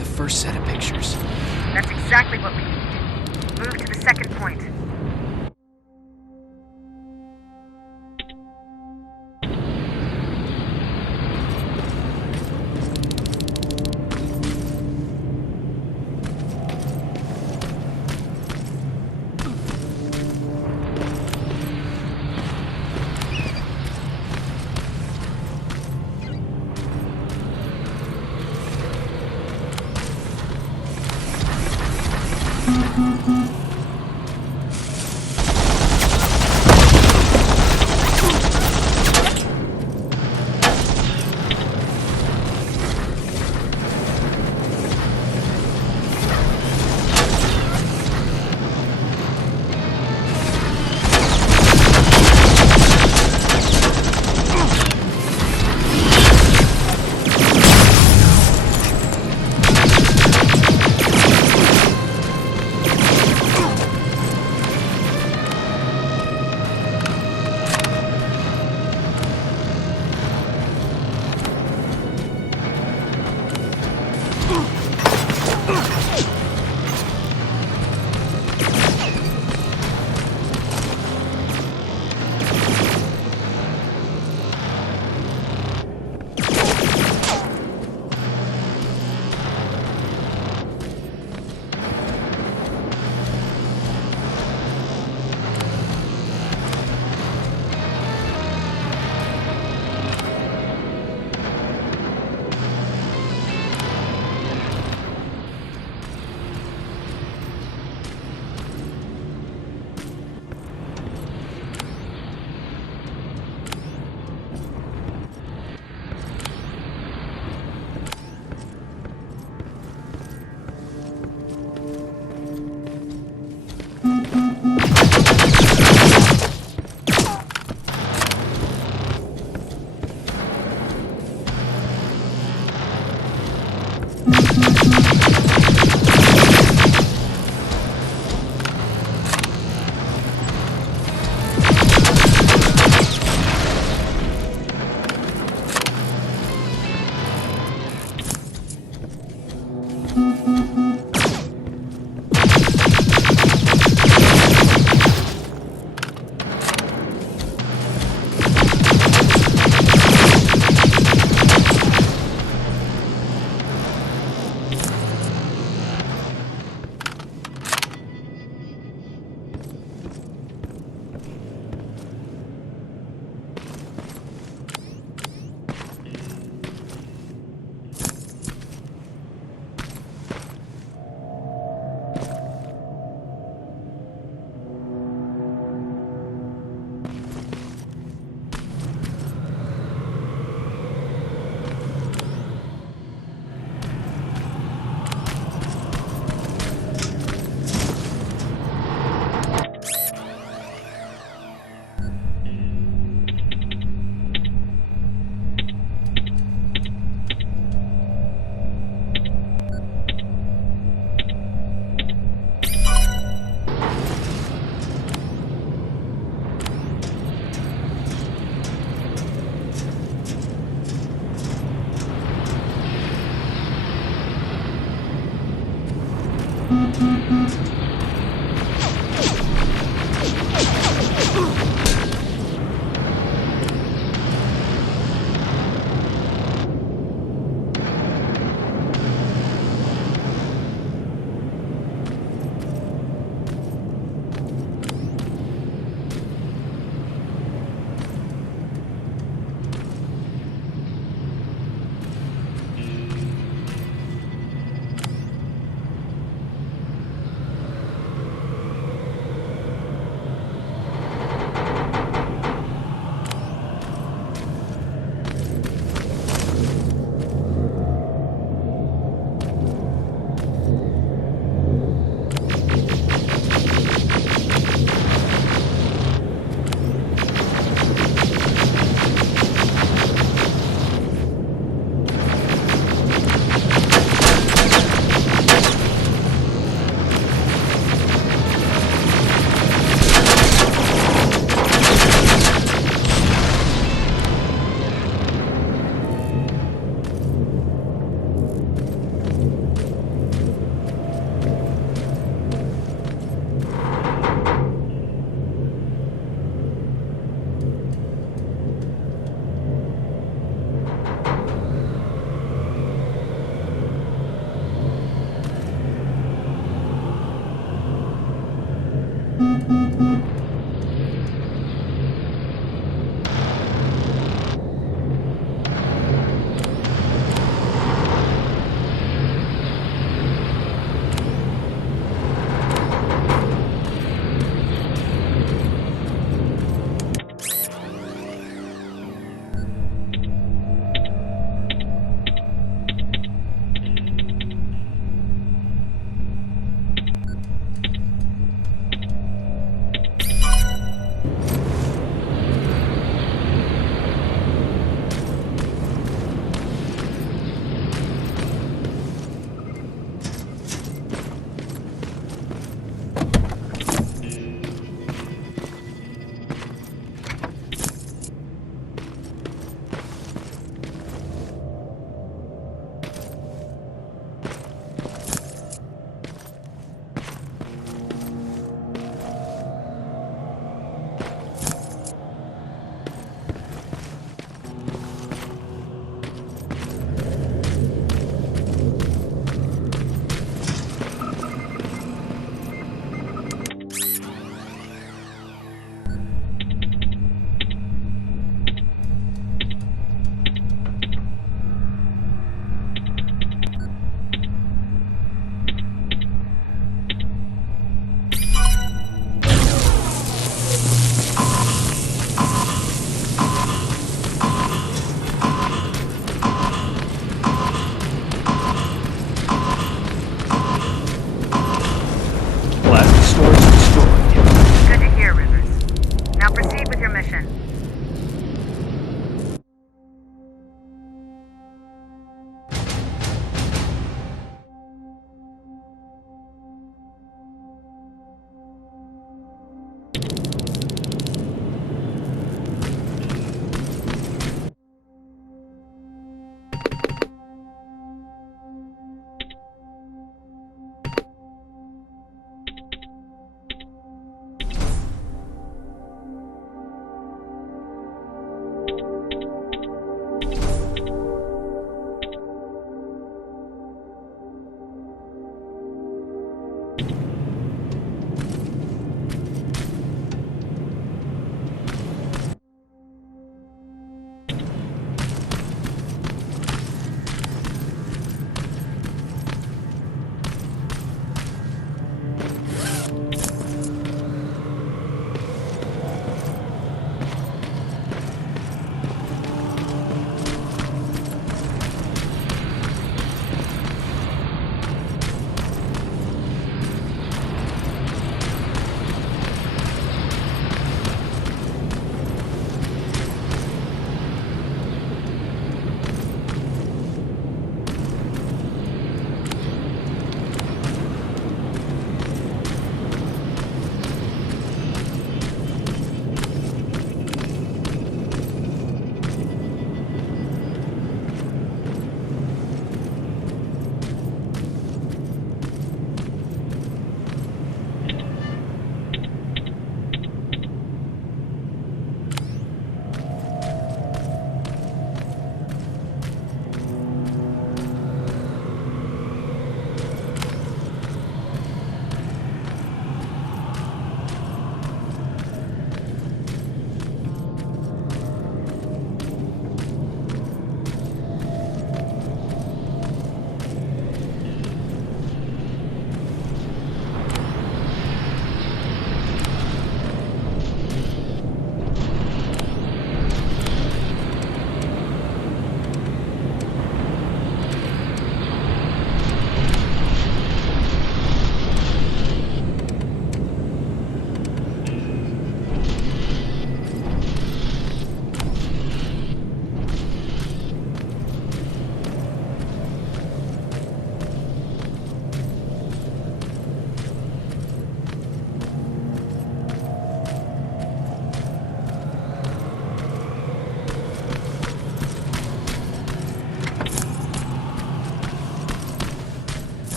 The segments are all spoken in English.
the first set of pictures. That's exactly what we need. Move to the second point.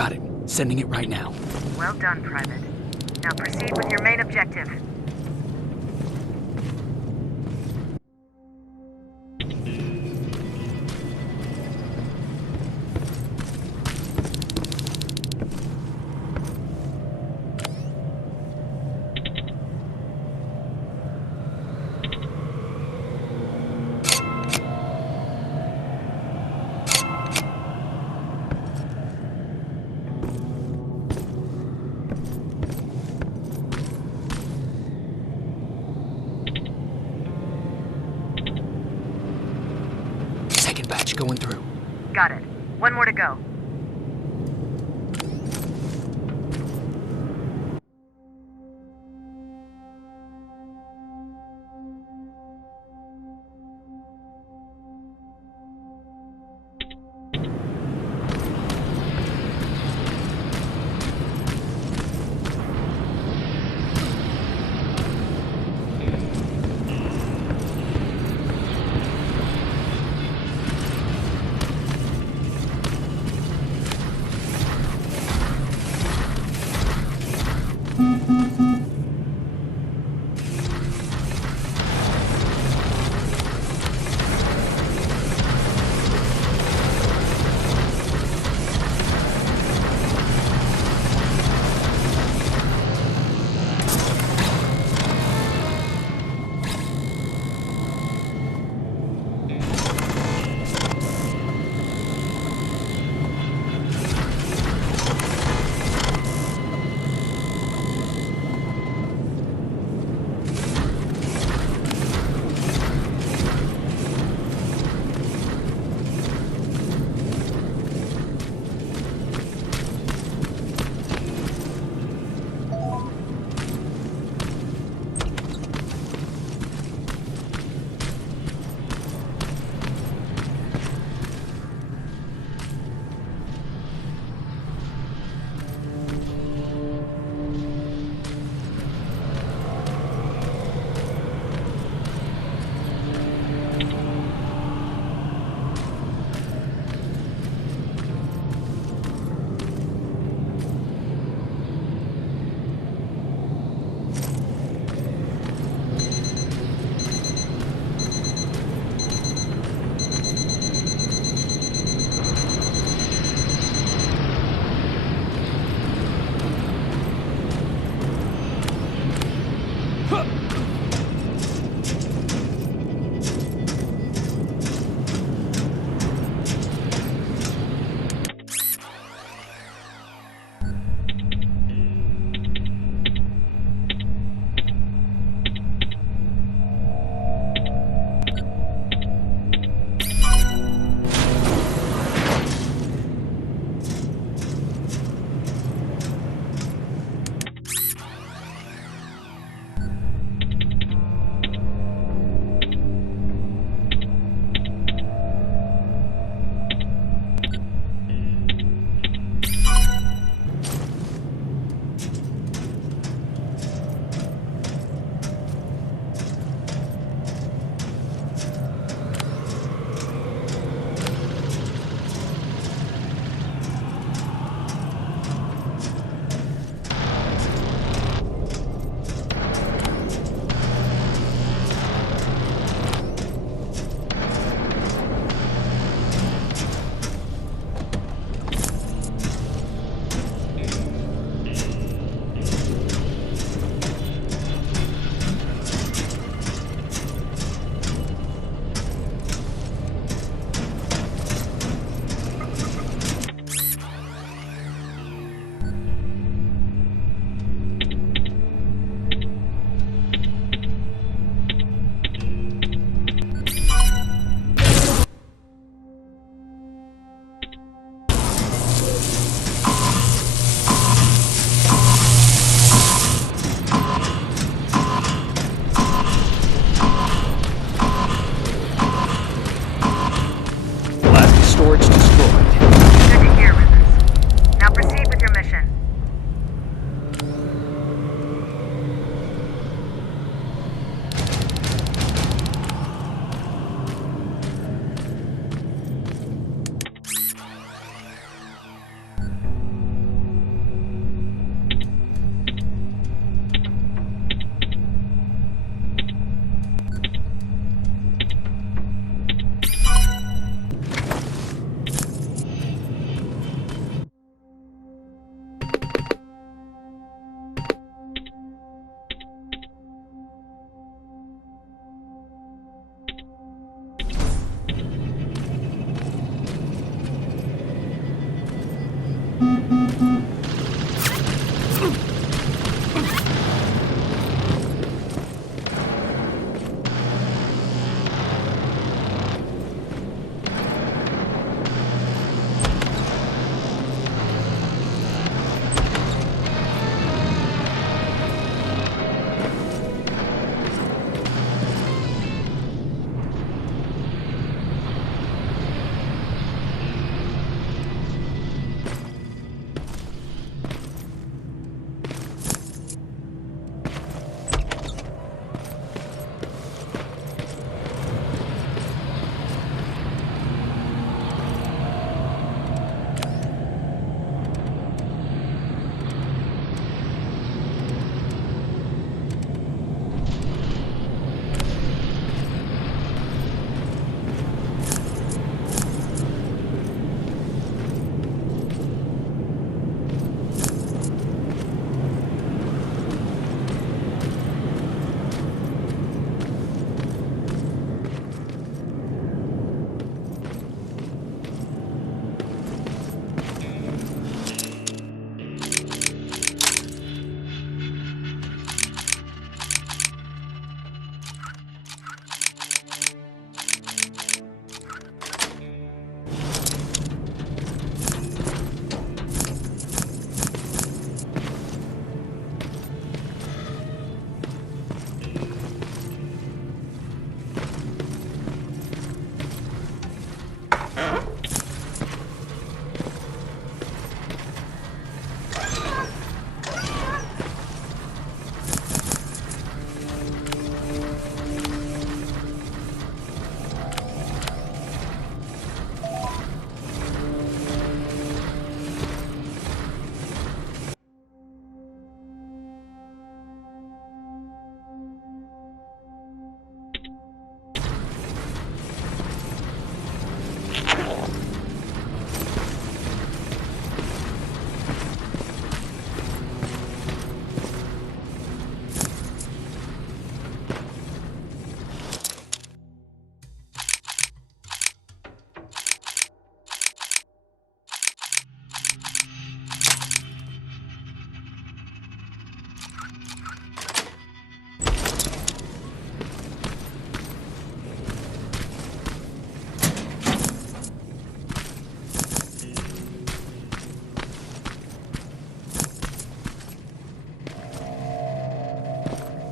Got it. Sending it right now. Well done, Private. Now proceed with your main objective. Second batch going through. Got it. One more to go.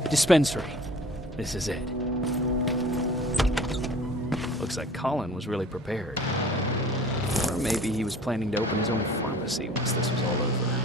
Dispensary. This is it. Looks like Colin was really prepared. Or maybe he was planning to open his own pharmacy once this was all over.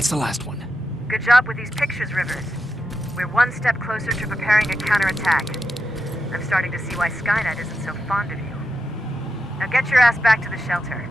That's the last one. Good job with these pictures, Rivers. We're one step closer to preparing a counterattack. I'm starting to see why Skynet isn't so fond of you. Now get your ass back to the shelter.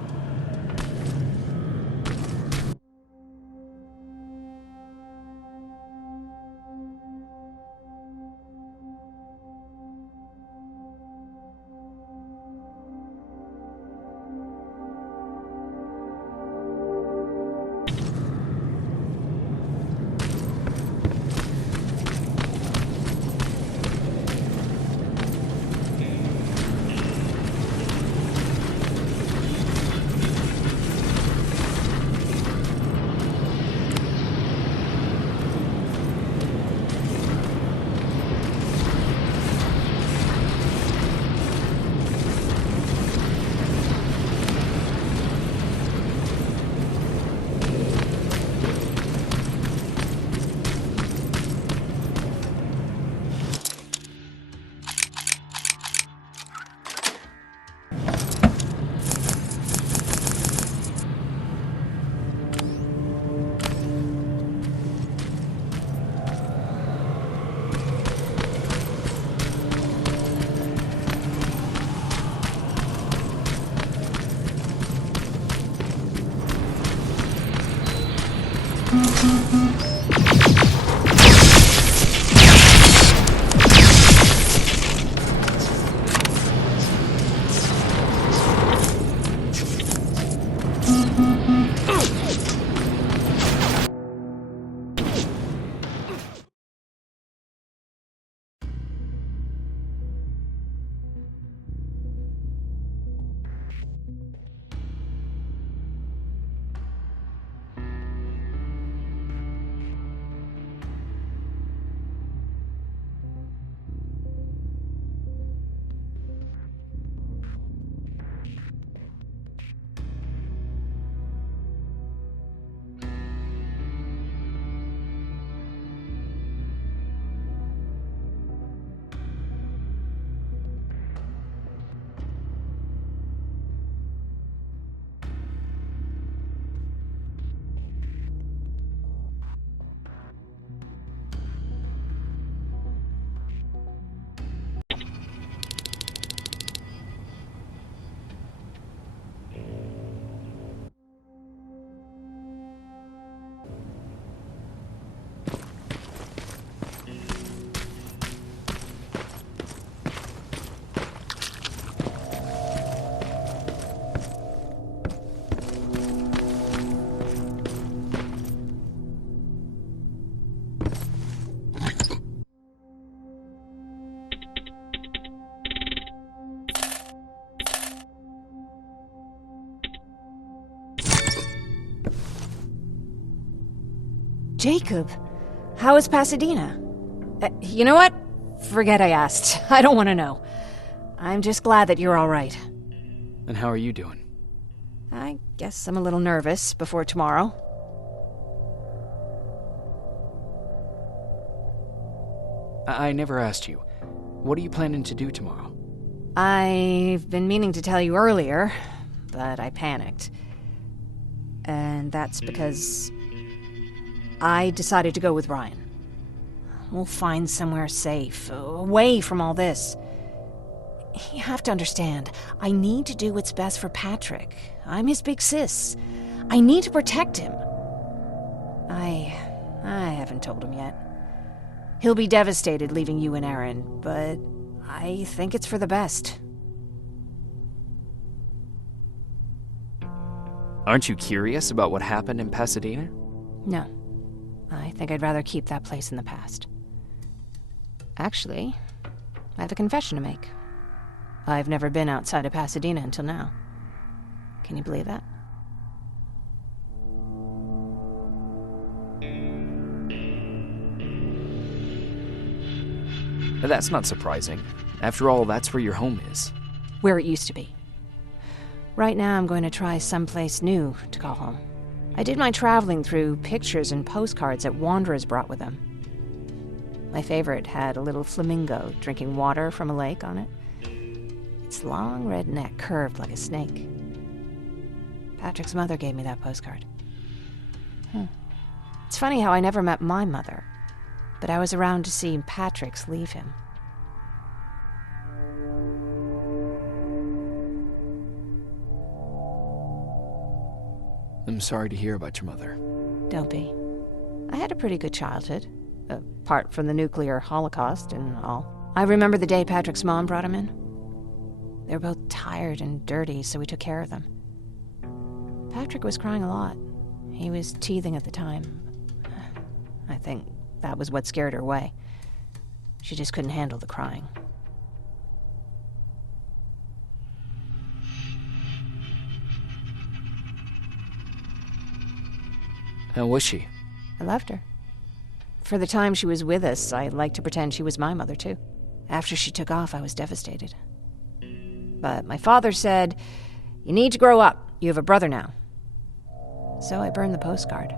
Jacob, how is Pasadena? You know what? Forget I asked. I don't want to know. I'm just glad that you're all right. And how are you doing? I guess I'm a little nervous before tomorrow. I never asked you. What are you planning to do tomorrow? I've been meaning to tell you earlier, but I panicked. And that's because I decided to go with Ryan. We'll find somewhere safe, away from all this. You have to understand, I need to do what's best for Patrick. I'm his big sis. I need to protect him. I haven't told him yet. He'll be devastated leaving you and Aaron, but I think it's for the best. Aren't you curious about what happened in Pasadena? No. I think I'd rather keep that place in the past. Actually, I have a confession to make. I've never been outside of Pasadena until now. Can you believe that? That's not surprising. After all, that's where your home is. Where it used to be. Right now I'm going to try someplace new to call home. I did my traveling through pictures and postcards that wanderers brought with them. My favorite had a little flamingo drinking water from a lake on it. Its long red neck curved like a snake. Patrick's mother gave me that postcard. It's funny how I never met my mother, but I was around to see Patrick's leave him. I'm sorry to hear about your mother. Don't be. I had a pretty good childhood, apart from the nuclear holocaust and all. I remember the day Patrick's mom brought him in. They were both tired and dirty, so we took care of them. Patrick was crying a lot. He was teething at the time. I think that was what scared her away. She just couldn't handle the crying. How was she? I loved her. For the time she was with us, I liked to pretend she was my mother, too. After she took off, I was devastated. But my father said, "You need to grow up. You have a brother now." So I burned the postcard.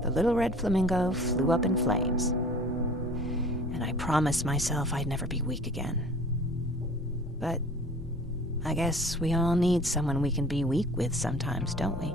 The little red flamingo flew up in flames. And I promised myself I'd never be weak again. But I guess we all need someone we can be weak with sometimes, don't we?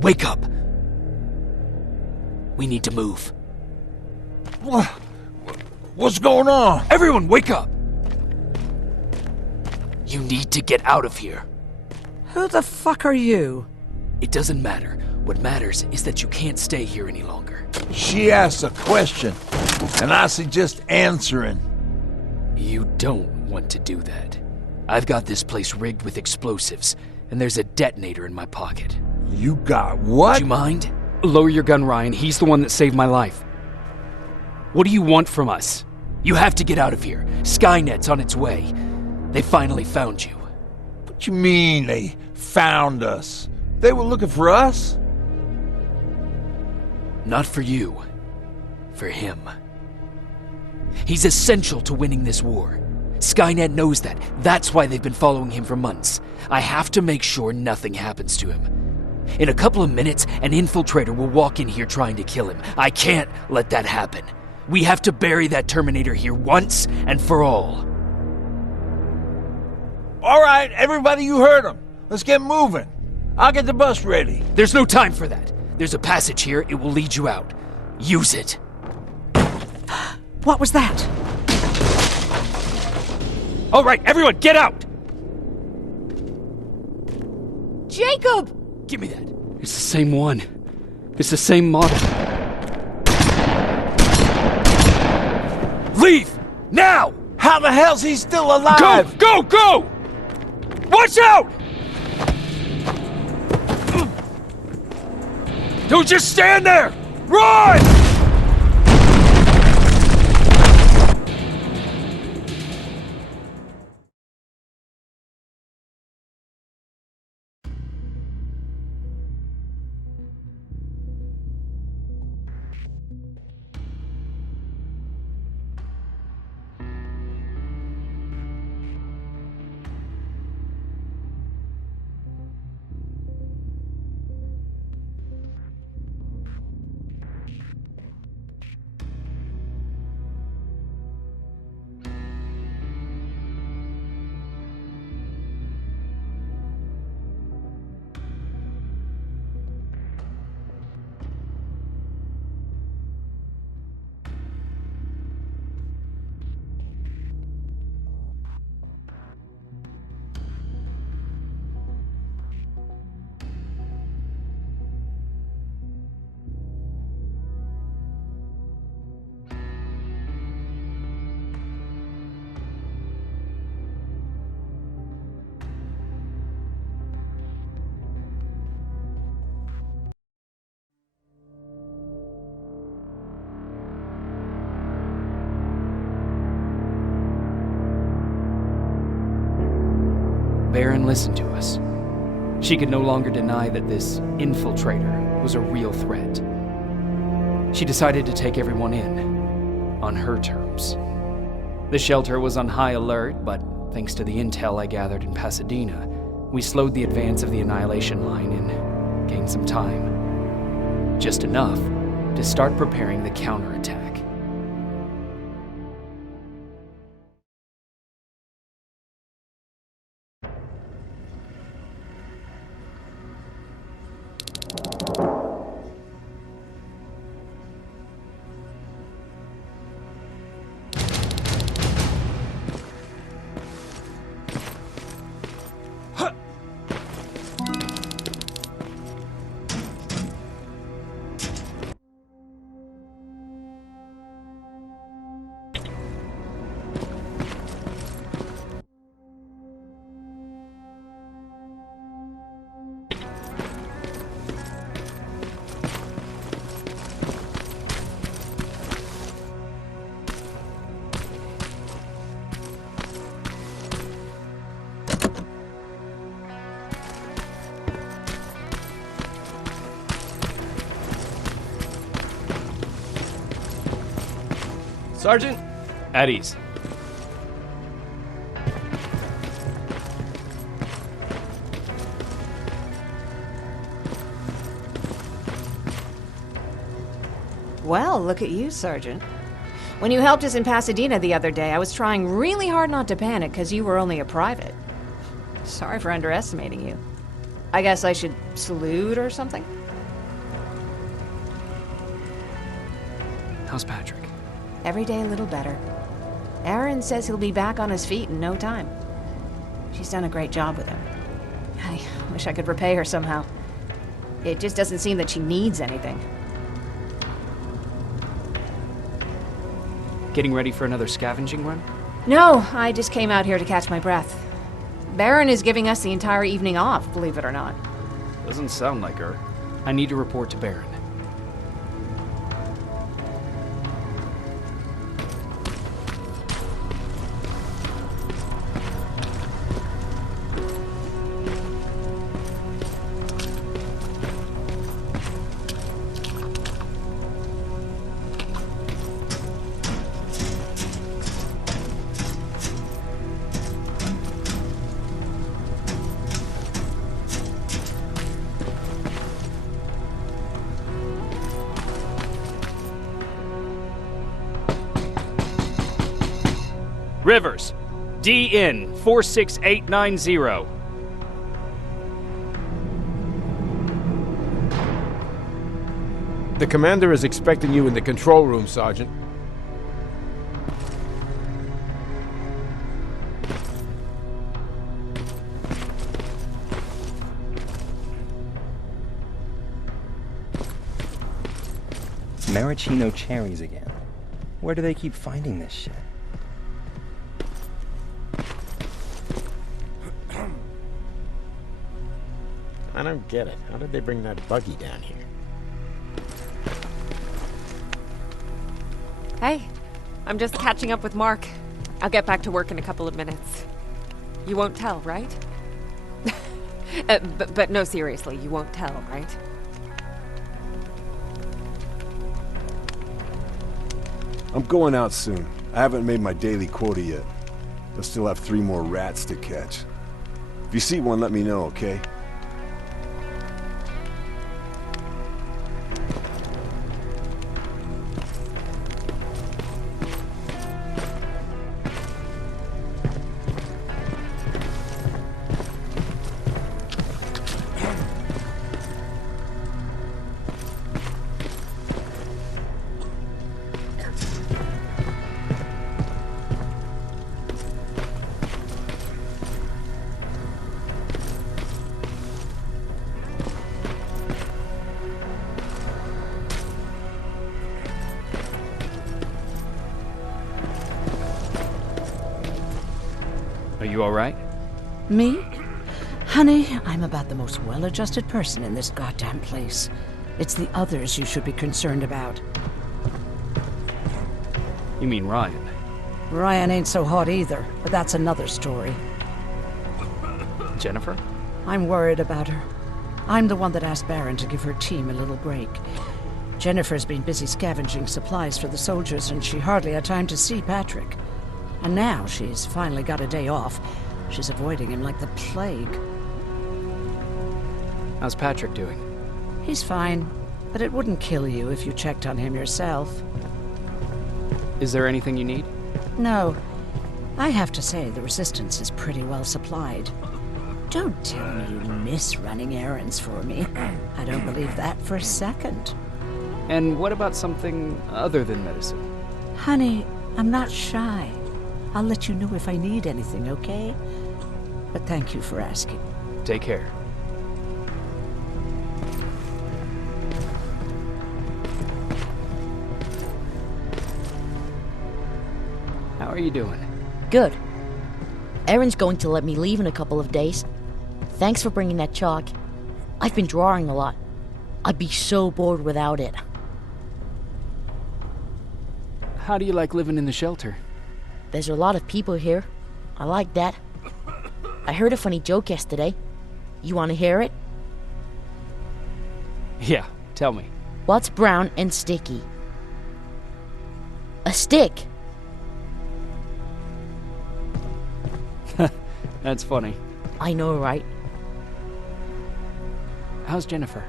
Wake up! We need to move. What's going on? Everyone, wake up! You need to get out of here. Who the fuck are you? It doesn't matter. What matters is that you can't stay here any longer. She asked a question, and I suggest answering. You don't want to do that. I've got this place rigged with explosives, and there's a detonator in my pocket. You got what? Do you mind? Lower your gun, Ryan. He's the one that saved my life. What do you want from us? You have to get out of here. Skynet's on its way. They finally found you. What you mean they found us? They were looking for us? Not for you. For him. He's essential to winning this war. Skynet knows that. That's why they've been following him for months. I have to make sure nothing happens to him. In a couple of minutes, an infiltrator will walk in here trying to kill him. I can't let that happen. We have to bury that Terminator here once and for all. All right, everybody, you heard him. Let's get moving. I'll get the bus ready. There's no time for that. There's a passage here. It will lead you out. Use it. What was that? All right, everyone, get out! Jacob! Give me that. It's the same one. It's the same model. Leave! Now! How the hell's he still alive? Go! Go! Go! Watch out! Don't just stand there! Run! Baron listened to us. She could no longer deny that this infiltrator was a real threat. She decided to take everyone in, on her terms. The shelter was on high alert, but thanks to the intel I gathered in Pasadena, we slowed the advance of the Annihilation Line and gained some time. Just enough to start preparing the counterattack. Sergeant? At ease. Well, look at you, Sergeant. When you helped us in Pasadena the other day, I was trying really hard not to panic because you were only a private. Sorry for underestimating you. I guess I should salute or something? How's Patrick? Every day a little better. Aaron says he'll be back on his feet in no time. She's done a great job with him. I wish I could repay her somehow. It just doesn't seem that she needs anything. Getting ready for another scavenging run? No, I just came out here to catch my breath. Baron is giving us the entire evening off, believe it or not. Doesn't sound like her. I need to report to Baron. Rivers, DN 46890. The commander is expecting you in the control room, Sergeant. Maraschino cherries again. Where do they keep finding this shit? I don't get it. How did they bring that buggy down here? Hey, I'm just catching up with Mark. I'll get back to work in a couple of minutes. You won't tell, right? But no, seriously, you won't tell, right? I'm going out soon. I haven't made my daily quota yet. I still have 3 more rats to catch. If you see one, let me know, okay? Are you all right? Me? Honey, I'm about the most well-adjusted person in this goddamn place. It's the others you should be concerned about. You mean Ryan? Ryan ain't so hot either, but that's another story. Jennifer? I'm worried about her. I'm the one that asked Baron to give her team a little break. Jennifer's been busy scavenging supplies for the soldiers, and she hardly had time to see Patrick. And now she's finally got a day off. She's avoiding him like the plague. How's Patrick doing? He's fine, but it wouldn't kill you if you checked on him yourself. Is there anything you need? No. I have to say, the Resistance is pretty well supplied. Don't tell me you miss running errands for me. I don't believe that for a second. And what about something other than medicine? Honey, I'm not shy. I'll let you know if I need anything, okay? But thank you for asking. Take care. How are you doing? Good. Erin's going to let me leave in a couple of days. Thanks for bringing that chalk. I've been drawing a lot. I'd be so bored without it. How do you like living in the shelter? There's a lot of people here. I like that. I heard a funny joke yesterday. You want to hear it? Yeah, tell me. What's brown and sticky? A stick! That's funny. I know, right? How's Jennifer?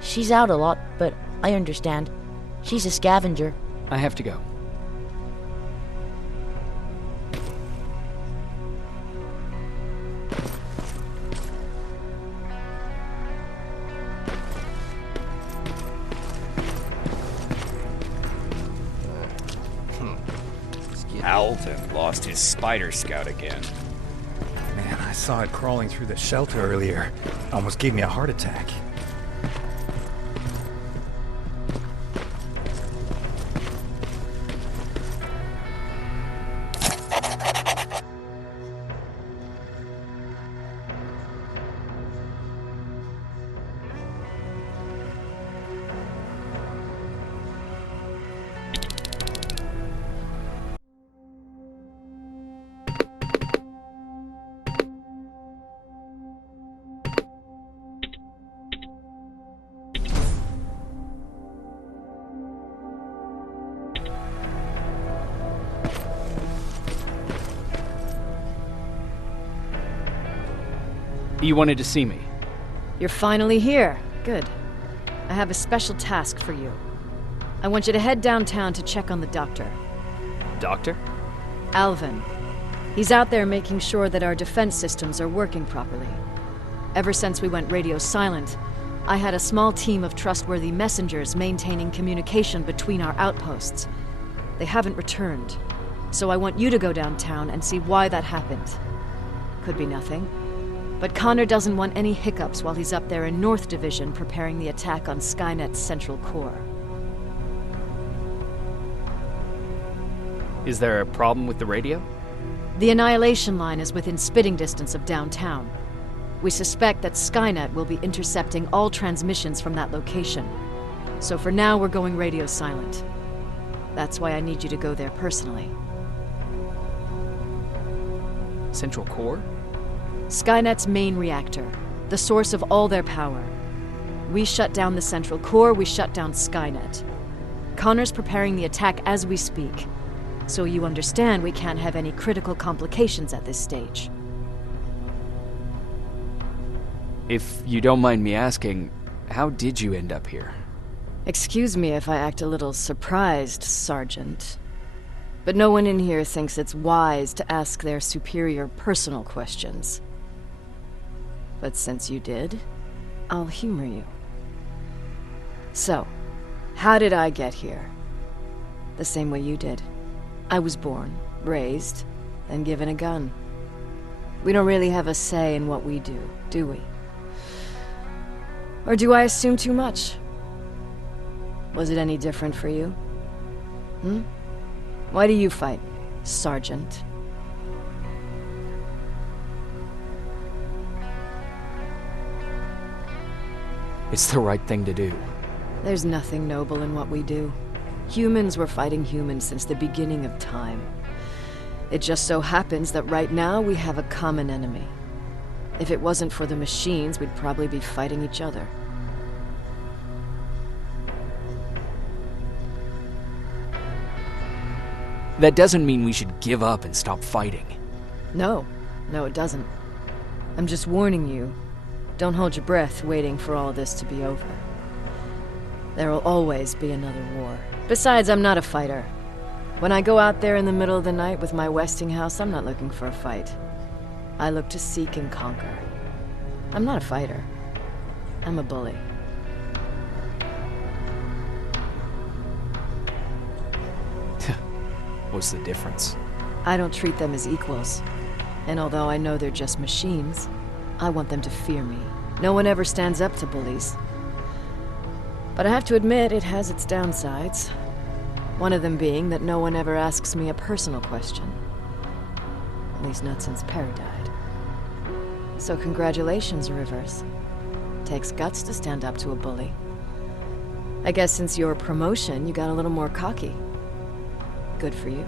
She's out a lot, but I understand. She's a scavenger. I have to go. Alvin lost his spider scout again. Man, I saw it crawling through the shelter earlier. Almost gave me a heart attack. You wanted to see me? You're finally here. Good. I have a special task for you. I want you to head downtown to check on the doctor. Doctor? Alvin. He's out there making sure that our defense systems are working properly. Ever since we went radio silent, I had a small team of trustworthy messengers maintaining communication between our outposts. They haven't returned, so I want you to go downtown and see why that happened. Could be nothing. But Connor doesn't want any hiccups while he's up there in North Division preparing the attack on Skynet's central core. Is there a problem with the radio? The Annihilation Line is within spitting distance of downtown. We suspect that Skynet will be intercepting all transmissions from that location. So for now, we're going radio silent. That's why I need you to go there personally. Central core? Skynet's main reactor, the source of all their power. We shut down the central core, we shut down Skynet. Connor's preparing the attack as we speak, so you understand we can't have any critical complications at this stage. If you don't mind me asking, how did you end up here? Excuse me if I act a little surprised, Sergeant. But no one in here thinks it's wise to ask their superior personal questions. But since you did, I'll humor you. So, how did I get here? The same way you did. I was born, raised, and given a gun. We don't really have a say in what we do we? Or do I assume too much? Was it any different for you? Why do you fight, Sergeant? It's the right thing to do. There's nothing noble in what we do. Humans were fighting humans since the beginning of time. It just so happens that right now we have a common enemy. If it wasn't for the machines, we'd probably be fighting each other. That doesn't mean we should give up and stop fighting. No, it doesn't. I'm just warning you. Don't hold your breath waiting for all this to be over. There will always be another war. Besides, I'm not a fighter. When I go out there in the middle of the night with my Westinghouse, I'm not looking for a fight. I look to seek and conquer. I'm not a fighter. I'm a bully. What's the difference? I don't treat them as equals. And although I know they're just machines, I want them to fear me. No one ever stands up to bullies. But I have to admit, it has its downsides. One of them being that no one ever asks me a personal question. At least not since Perry died. So congratulations, Rivers. Takes guts to stand up to a bully. I guess since your promotion, you got a little more cocky. Good for you.